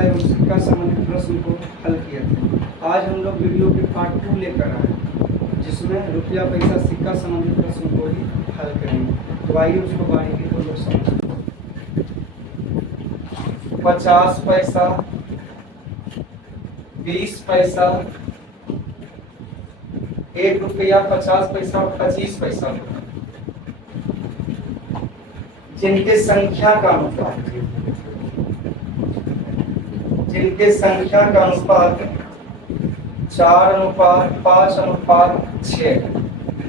एवं सिक्का संबंधित प्रश्न को हल किया था। आज हम लोग वीडियो के पार्ट 2 लेकर आए हैं, जिसमें रुपया पैसा सिक्का संबंधित प्रश्न को ही हल करेंगे। तो आइए उसको बारीकी को लोग समझें। 50 पैसा, 20 पैसा, 1 रुपया, 50 पैसा और 25 पैसा, जिनके संख्या का अनुपात जिनके संख्या का अनुपात 4:5:6।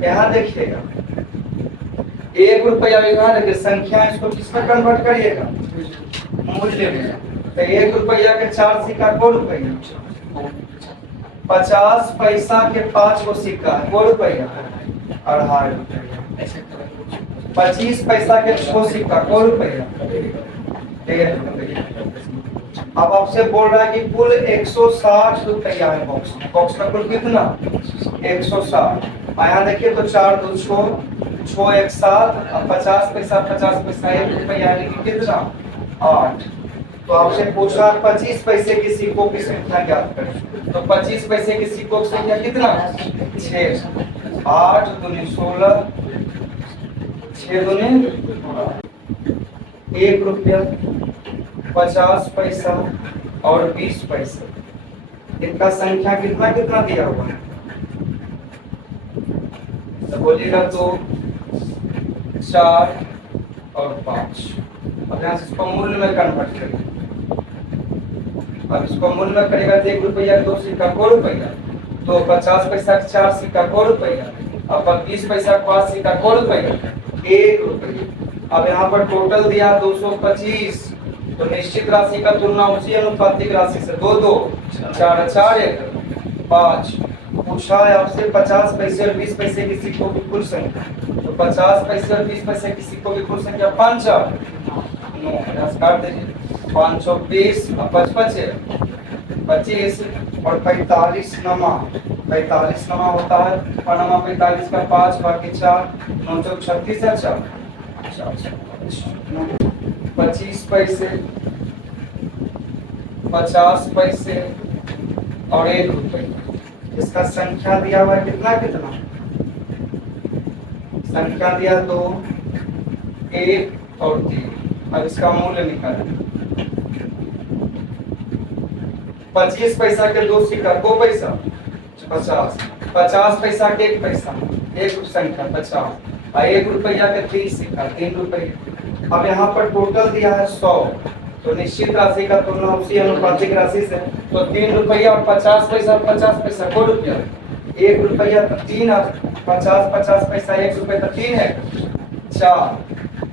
यहाँ देखिएगा 1 रुपया देखिए संख्या, इसको किसमें कन्वर्ट करिएगा? मूल्य में। तो 1 रुपया के 4 सिक्का को रुपया, 50 पैसा के 5 को सिक्का को रुपया, 2.5 रुपया, 25 पैसा के 6 सिक्का को रुपया, 1.5 रुपया। अब आपसे बोल रहा है कि कुल 160 रुपया है बॉक्स का कुल कितना? 160। यहाँ देखिए तो 4 2 6 1 7 और 50 पैसा 1 रुपया, यानी कि कितना? 8। तो आपसे पूछा 25 पैसे की सिक्कों की संख्या ज्ञात करें। तो 25 पैसे की सिक्कों की संख्या कितना? 6। 8 दूनी 16, 6 दूनी 1 रुपया, 50 पैसा और 20 पैसा, इनका संख्या कितना कितना दिया हुआ है? तो बोलिएगा 2, 4 और 5। अब यहाँ से इसको मूल्य में कन्वर्ट करेंगे। अब इसको मूल्य में करेगा तो 1 रुपया 2 सिक्का को रुपया, तो 50 पैसा 4 सिक्का को रुपया, अब 20 पैसा 5 सिक्का को रुपया, 1 रुपया। अब यहाँ पर टोटल दिया 225, तो निश्चित राशि का तुलना उसी अनुपातिक राशि से 2 2 4 4 1 5। पूछा है आपसे 50 पैसे और 20 पैसे की सिक्कों की कुल संख्या। तो 50 पैसे और 20 पैसे की सिक्कों की कुल संख्या 5 काट दीजिए। 520 और 25 और 45 नमा। 45 नमा होता है, नमा 45 का 5 बाकी 4 9 चौक 36 है 4। 25 पैसे, 50 पैसे और 1 रुपया, इसका संख्या दिया हुआ है कितना कितना? संख्या दिया 2 1 और 3। अब इसका मूल्य निकालें। 25 पैसा के 2 सिक्का 2 पैसा 50, 50 पैसा के 1 पैसा 1 संख्या 50 और 1 रुपया के 3 सिक्का 3 रुपये। अब यहाँ पर टोटल दिया है 100, तो निश्चित राशि का तुलना उसी अनुपातिक राशि से, तो 3 रुपया और 50 पैसा 50 पैसा को रुपया, 1 रुपया तो 3, 50 पैसा 1 रुपया तो 3 है 4।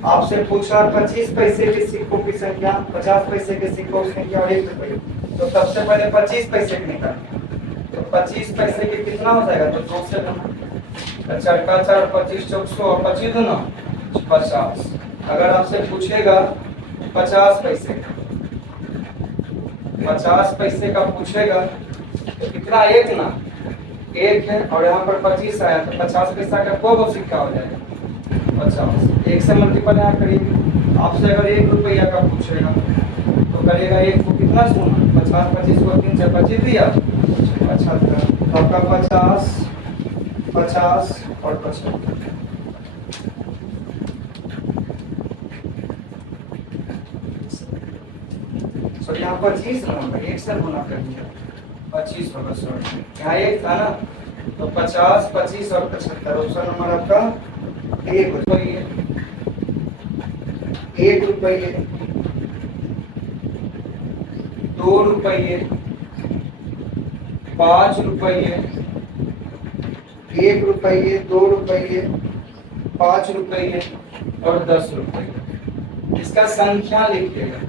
आपसे पूछा 25 पैसे के सिक्कों की संख्या, 50 पैसे के सिक्कों की संख्या और 1 रुपया। तो सबसे पहले 25 पैसे की निकालें। तो 25 पैसे के कितना हो जाएगा? तो 2 से गुना, 4 का 4 25 चौक 100 और 25 दूना 50। अगर आपसे पूछेगा 50 पैसे का, 50 पैसे का पूछेगा तो कितना? 1 ना 1 है और यहाँ पर 25 आया, तो 50 पैसा का को सिक्का हो जाएगा 50। 1 से मल्टीपल यहाँ करिए। आपसे अगर 1 रुपया का पूछेगा तो करेगा 1 को कितना गुना? 50 25 को 3 से 25 दिया 75। आपका 50 50 और 75। तो यहाँ 25 नंबर 1 से गुना कर दिया 25 होगा। सॉरी यहाँ 1 था ना, तो 50 25 और 75, दूसरा नंबर आपका 1 रुपये, 1 रुपये, 2 रुपये, 5 रुपये, 1 रुपये, 2 रुपये, 5 रुपये और 10 रुपये। इसका संख्या लिखिएगा।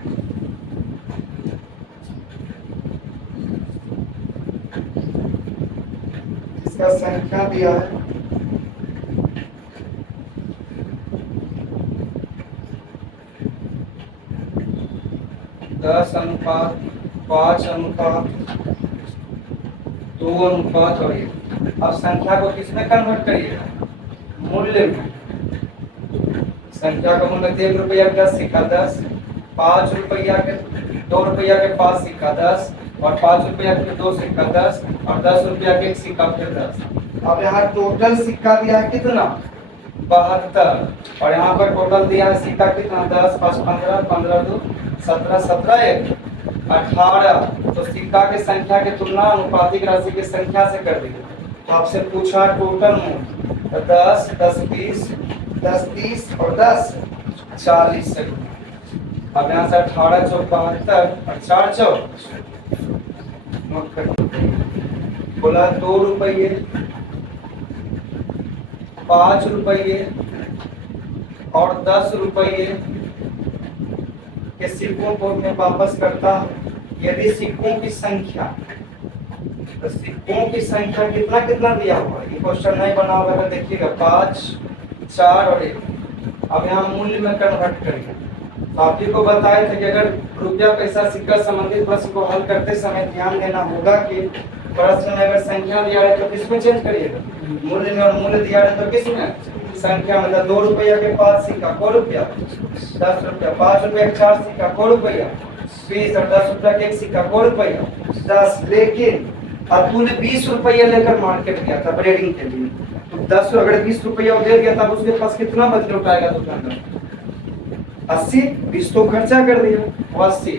इसका संख्या दिया है 10:5:2:1। अब संख्या को किसमें कन्वर्ट करिएगा? मूल्य में। संख्या का मूल्य 1 रुपया 10 सिक्का 10, 5 रुपया के ₹2 के 5 सिक्का 10 और ₹5 के 2 सिक्का 10 और ₹10 के 1 सिक्का फिर 10। अब यहाँ टोटल सिक्का दिया है कितना 72 और यहाँ पर टोटल दिया है सिक्का कितना 10 5 15 15 2 17 17 1 18। तो सिक्का की संख्या की तुलना अनुपातिक राशि की संख्या से कर दी। तो आपसे पूछा टोटल नोट तो 10 10 20 10 30 और 10 40 से। अब यहाँ से 18 चौक 72 और 4 चौक नोट कर बोला ₹2 ₹5 और ₹10 के सिक्कों को मैं वापस करता हूँ। यदि सिक्कों की संख्या तो सिक्कों की संख्या कितना कितना दिया हुआ है, ये क्वेश्चन नहीं बना हुआ है, देखिएगा 5 4 और 1। अब यहाँ मूल्य में कन्वर्ट करेंगे। तो आप जी को बताए थे कि अगर रुपया पैसा सिक्का संबंधित प्रश्न को हल करते समय ध्यान देना होगा कि प्रश्न में अगर संख्या दिया है तो किसमें चेंज करिएगा, मूल्य में, और मूल्य दिया है तो किसमें संख्या में। ₹2 के 5 सिक्का को रुपया, ₹10 ₹5 के 4 सिक्का को रुपया, 20 और ₹10 के 1 सिक्का को रुपया 10। लेकिन अतुल ₹20 लेकर मार्केट गया था ब्रेडिंग के लिए, तो 10 अगर ₹20 दे गया तब उसके पास कितना बच लौटाएगा दुकानदार 80। 20 तो खर्चा कर दिया वो 80।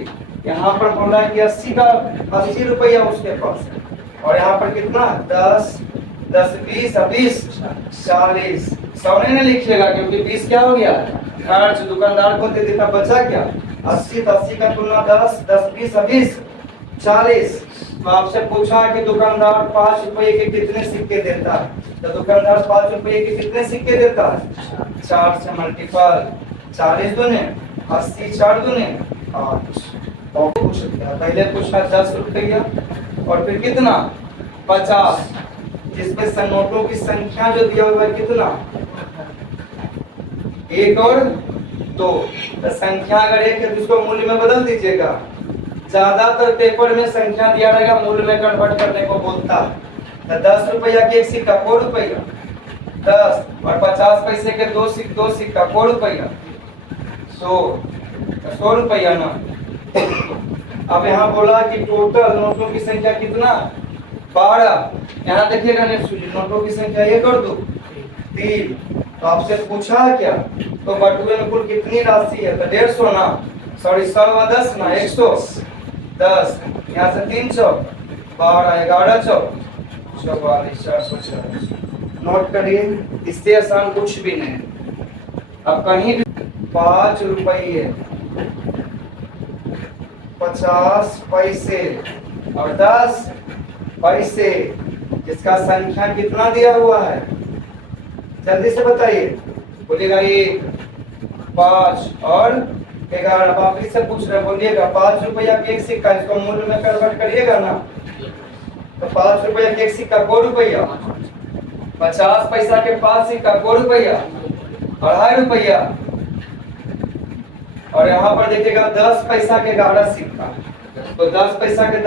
यहाँ पर बोल रहा है कि 80 का ₹80 उसके पास है और यहाँ पर कितना 10 10 20 20 40 100 नहीं लिखिएगा क्योंकि 20 क्या हो गया खर्च दुकानदार को दे देता, बचा क्या 80। तो 80 का तुलना 10 10 20 20 40। तो आपसे पूछा है कि दुकानदार ₹5 के कितने सिक्के देता है, तो दुकानदार ₹5 के कितने सिक्के देता है 4 से मल्टीपल 40 दूने 80 4 दूने 8। और पूछ दिया पहले पूछा ₹10 और फिर कितना 50, जिसमें नोटों की संख्या जो दिया हुआ है कितना 1 और 2। तो संख्या अगर 1 है तो उसको मूल्य में बदल दीजिएगा। ज्यादातर पेपर में संख्या दिया रहेगा मूल्य में कन्वर्ट करने को बोलता है। तो ₹10 के 1 सिक्का को रुपया 10 और 50 पैसे के 2 सिक्का को रुपया 100 रुपया ना। अब यहाँ बोला कि टोटल नोटों की संख्या कितना 12। यहाँ देखिएगा नोटों की संख्या 1 और 2 3। तो आपसे पूछा है क्या, तो बटुए में कुल कितनी राशि है, तो 150 ना, सॉरी 110 ना 110। यहाँ से 3 चौक 12 11 चौक 44 440। नोट करिए, इससे आसान कुछ भी नहीं। अब कहीं भी ₹5 50 पैसे और 10 पैसे, जिसका संख्या कितना दिया हुआ है जल्दी से बताइए, बोलिएगा 1 5 और 11। वापिस से पूछ रहे बोलिएगा ₹5 के 1 सिक्का, इसको मूल्य में कन्वर्ट करिएगा ना। तो ₹5 के 1 सिक्का को रुपया, 50 पैसा के 5 सिक्का को रुपया, ₹2.5। और यहाँ पर देखिएगा 10 पैसा के 11 सिक्का, तो 10 पैसा के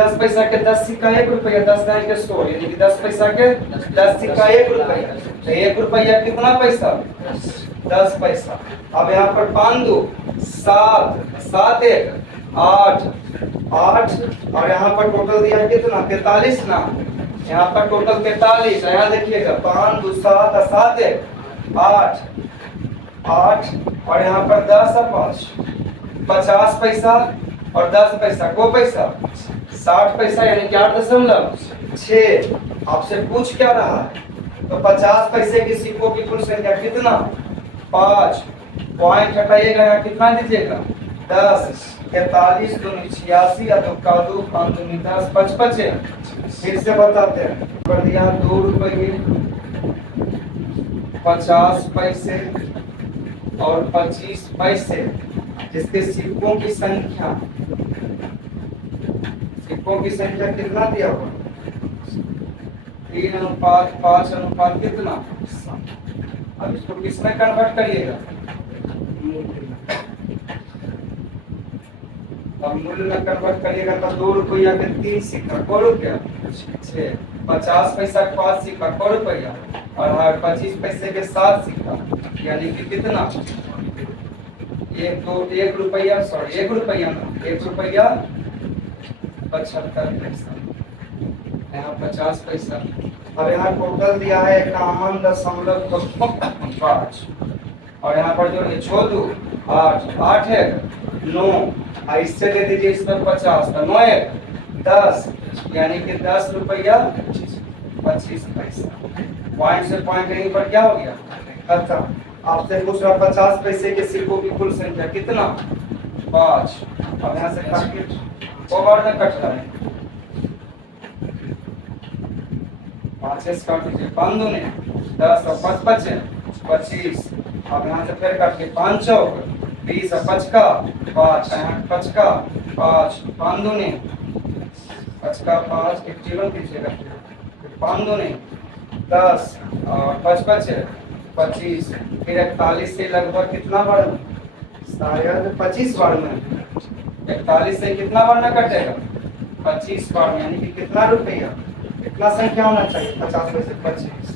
10 सिक्का ₹1, 10 दाई के 100, यानी कि 10 पैसा के 10 सिक्का ₹1। तो ₹1 कितना पैसा 10 पैसा। अब यहाँ पर 5 2 7 7 1 8 8 और यहाँ पर टोटल दिया कितना 43 ना, यहाँ पर टोटल 43। यहाँ देखिएगा 5 2 7 7 1 8 8 और यहाँ पर 10 5 50 पैसा और 10 पैसा को पैसा 60 पैसा, यानी कि 8.6। आपसे पूछ क्या रहा है, तो 50 पैसे की सिक्कों की कुल संख्या कितना 5। पॉइंट हटाइएगा, यहाँ कितना दीजिएगा 10। 43 दूनी 86 या 2 का 2 5 दूनी 10 55। फिर से बताते हैं, कर दिया ₹2 50 पैसे और 25 पैसे, जिसके सिक्कों की संख्या कितना दिया हुआ 3:5 कितना। अब इसको किसमें कन्वर्ट करिएगा, अब मूल्य में कन्वर्ट करिएगा तो ₹2 के 3 सिक्का को रुपया 6, 50 पैसा के 5 सिक्का को रुपया और 25 पैसे के 7 सिक्का, यानी कि कितना ₹1 ₹1 ना ₹1 75 पैसा, यहाँ 50 पैसा। अब यहाँ टोटल दिया है 51.5 और यहाँ पर जो छोड़ दो 8 है 9, इससे दे दीजिए इस पर 50, तो 9 है 10, यानी कि 10 रुपया 25 पैसा। पॉइंट से पॉइंट यहीं पर क्या हो गया, खत्म। आपसे पूछ रहा 50 पैसे के सिक्कों की कुल संख्या कितना, 5। अब यहाँ से काटिए, को बार में कट रहा है 5 से काट दीजिए, 5 दूने 10 और 5 बचे 25। अब यहाँ से फिर काटिए, 5 चौक 20 और 5 का 5, यहाँ 5 का 5, 5 दूने 5 का 5, एक जीरो दीजिएगा, 5 दूने 10 और 5 बचे 25, फिर 41 से लगभग कितना बार, शायद 25 बार में, 41 से कितना बार ना कटेगा, 25 बार में, यानी कि कितना रुपया, कितना संख्या होना चाहिए, 50 में से 25,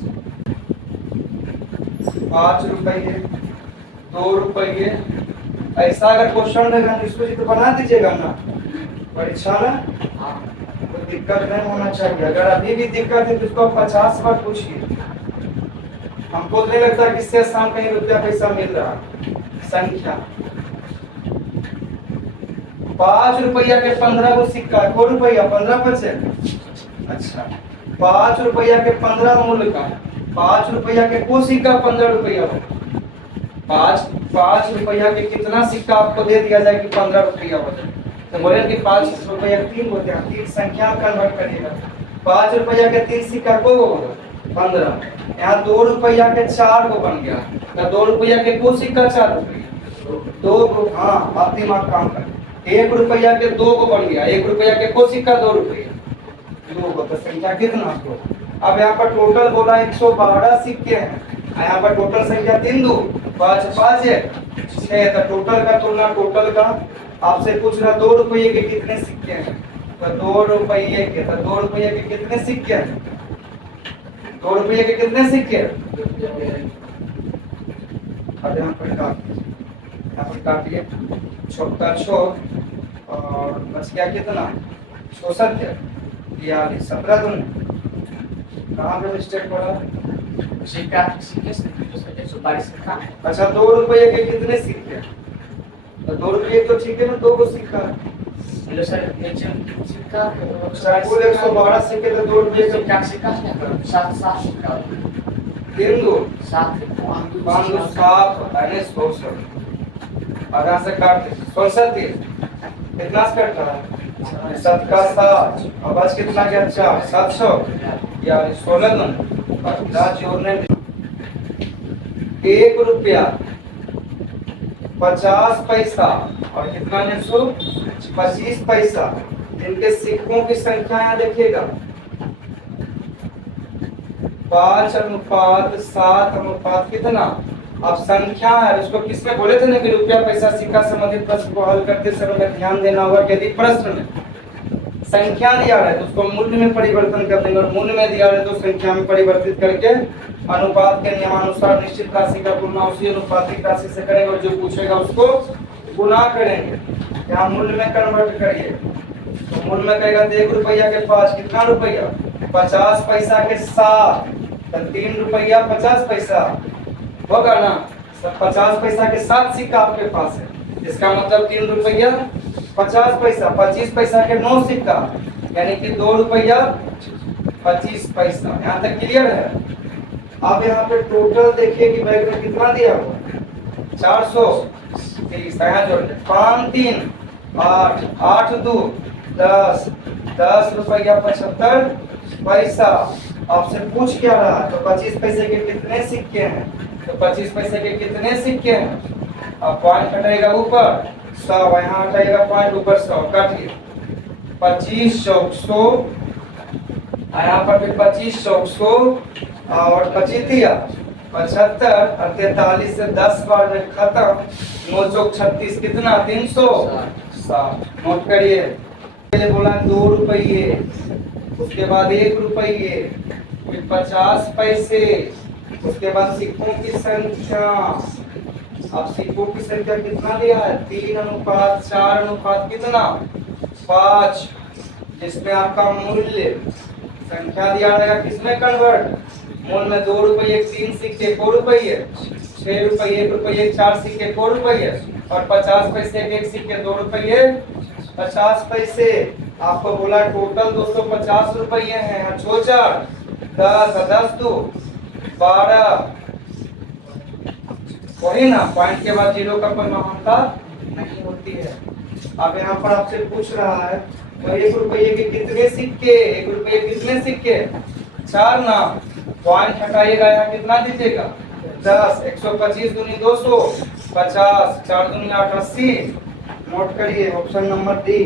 5 रुपये 2 रुपये। ऐसा अगर क्वेश्चन रहेगा तो इसको जी तो बना दीजिएगा ना परीक्षा में, कोई दिक्कत नहीं होना चाहिए। अगर अभी भी दिक्कत है तो इसको 50 बार पूछिए, हमको नहीं लगता कि इससे आसान कहीं रुपया पैसा मिल रहा संख्या। 5 रुपया के 15 को सिक्का, को रुपया 15 बचे, अच्छा 5 रुपया के 15 मूल्य का, 5 रुपया के को सिक्का 15 रुपया हो, 5 रुपया के कितना सिक्का आपको दे दिया जाए कि 15 रुपया हो जाए, तो बोले कि 5 रुपया 3 होते हैं, 3 संख्या कन्वर्ट करिएगा। 5 रुपया के 3 सिक्का को होगा 15, यहाँ 2 रुपया के 4 को बन गया, तो 2 रुपया के को सिक्का 4 रुपया, 2, हाँ आप दिमाग काम कर, 1 रुपया के 2 को बन गया, 1 रुपया के को सिक्का 2 रुपया, 2 को तो संख्या कितना हो। अब यहाँ पर टोटल बोला 112 सिक्के हैं, यहाँ पर टोटल संख्या 3 2 5 5 है 6, तो टोटल का तुलना, टोटल का आपसे पूछ रहा 2 रुपये के कितने सिक्के हैं, तो 2 रुपये के, तो 2 रुपये के कितने सिक्के हैं, 2 रुपये के कितने सिक्के, अब यहाँ पर काटिए, छोटा छोट और बच गया कितना 66 42 17 दून, कहाँ पे मिस्टेक पड़ा, अच्छा 2 रुपये के कितने सिक्के, तो 2 रुपये तो ठीक है ना, 2 को सिक्का, कुल 112 सिक्के, तो 2 रुपये के 3 2 5 2 7 यानी 100। अब यहाँ से काट 67 कितना से कट रहा है, 7 का 7 और बच कितना गया 4, 700 या 16 दून, जोड़ने 1 रुपया 50 पैसा और कितना 125 पैसा, इनके सिक्कों की संख्या यहाँ देखिएगा 5:7 कितना, अब संख्या है, उसको किसमें बोले थे ना कि रुपया पैसा सिक्का संबंधित प्रश्न को हल करते समय ध्यान देना होगा कि यदि प्रश्न में संख्या दिया है तो उसको मूल्य में परिवर्तन कर देंगे, और मूल्य में दिया है तो संख्या में परिवर्तित करके अनुपात के नियमानुसार निश्चित राशि का तुलना उसी अनुपातिक राशि से करेंगे, और जो पूछेगा उसको गुना करेंगे। यहाँ मूल्य में कन्वर्ट करिए, तो मूल्य में कहेगा 1 रुपया के 5 कितना रुपया, 50 पैसा के 7, तो 3 रुपया 50 पैसा होगा ना, 50 पैसा के 7 सिक्का आपके पास है, इसका मतलब 3 रुपया 50 पैसा, 25 पैसा के 9 सिक्का, यानी कि 2 रुपया 25 पैसा। यहाँ तक क्लियर है। अब यहाँ पे टोटल देखिए कि बैग में कितना दिया हुआ, 430, यहाँ जोड़ 5 3 8 8 2 10 10 रुपया 75 पैसा। आपसे पूछ क्या रहा, तो 25 पैसे के कितने सिक्के हैं, तो 25 पैसे के कितने सिक्के हैं, अब पॉइंट कटेगा ऊपर 100, यहाँ हटाएगा पॉइंट ऊपर 100, काटिए 25 चौक 100, यहाँ पर फिर 25 चौक 100 और 25 75 और 43 से 10 बार में खत्म, 9 चौक 36 कितना 360, नोट करिए। पहले बोला 2 रुपये, उसके बाद 1 रुपये, फिर 50 पैसे, उसके बाद सिक्कों की संख्या। अब सिक्कों की संख्या कितना दिया है, 3:4 कितना 5, जिसमें आपका मूल्य संख्या दिया रहेगा किसमें कन्वर्ट, मूल में 2 रुपये 3 सिक्के 4 रुपये, 6 रुपये 1 रुपये 4 सिक्के 4 रुपये और 50 पैसे के 1 सिक्के 2 रुपये 50 पैसे। आपको बोला टोटल 250 रुपये हैं, छो 4 10 10 2 12, वही ना, पॉइंट के बाद जीरो का कोई महानता नहीं होती है। अब यहाँ पर आपसे पूछ रहा है तो 1 रुपये के कितने सिक्के, 1 रुपये कितने सिक्के 4 ना, पॉइंट हटाइएगा यहाँ कितना दीजिएगा 10, 125 दूनी 200 50, 4 दूनी 8 80, नोट करिए ऑप्शन नंबर डी।